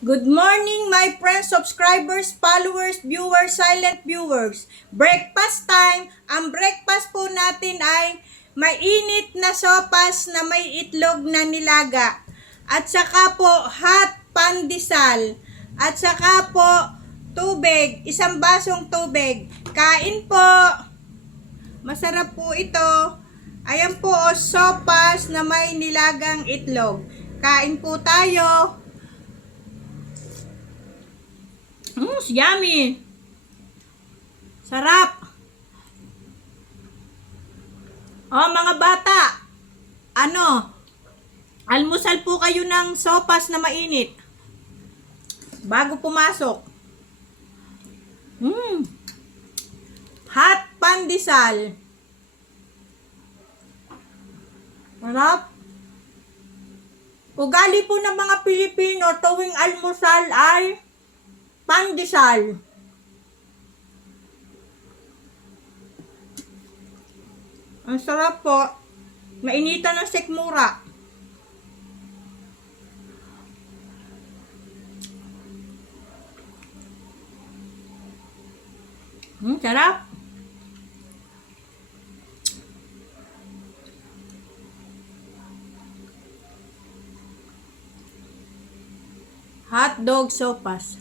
Good morning, my friends, subscribers, followers, viewers, silent viewers. Breakfast time. Ang breakfast po natin ay mainit na sopas na may itlog na nilaga. At saka po hot pandesal. At saka po tubig, isang basong tubig. Kain po. Masarap po ito. Ayan po sopas na may nilagang itlog. Kain po tayo. Yummy. Sarap. Oh, mga bata. Almusal po kayo ng sopas na mainit. Bago pumasok. Hot pandesal. Sarap. Ugali po ng mga Pilipino tuwing almusal ay pandesal. Ang sarap po. Mainitan ng sikmura. Sarap. Hot dog sopas.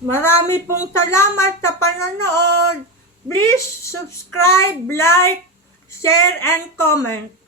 Marami pong salamat sa panonood. Please subscribe, like, share, and comment.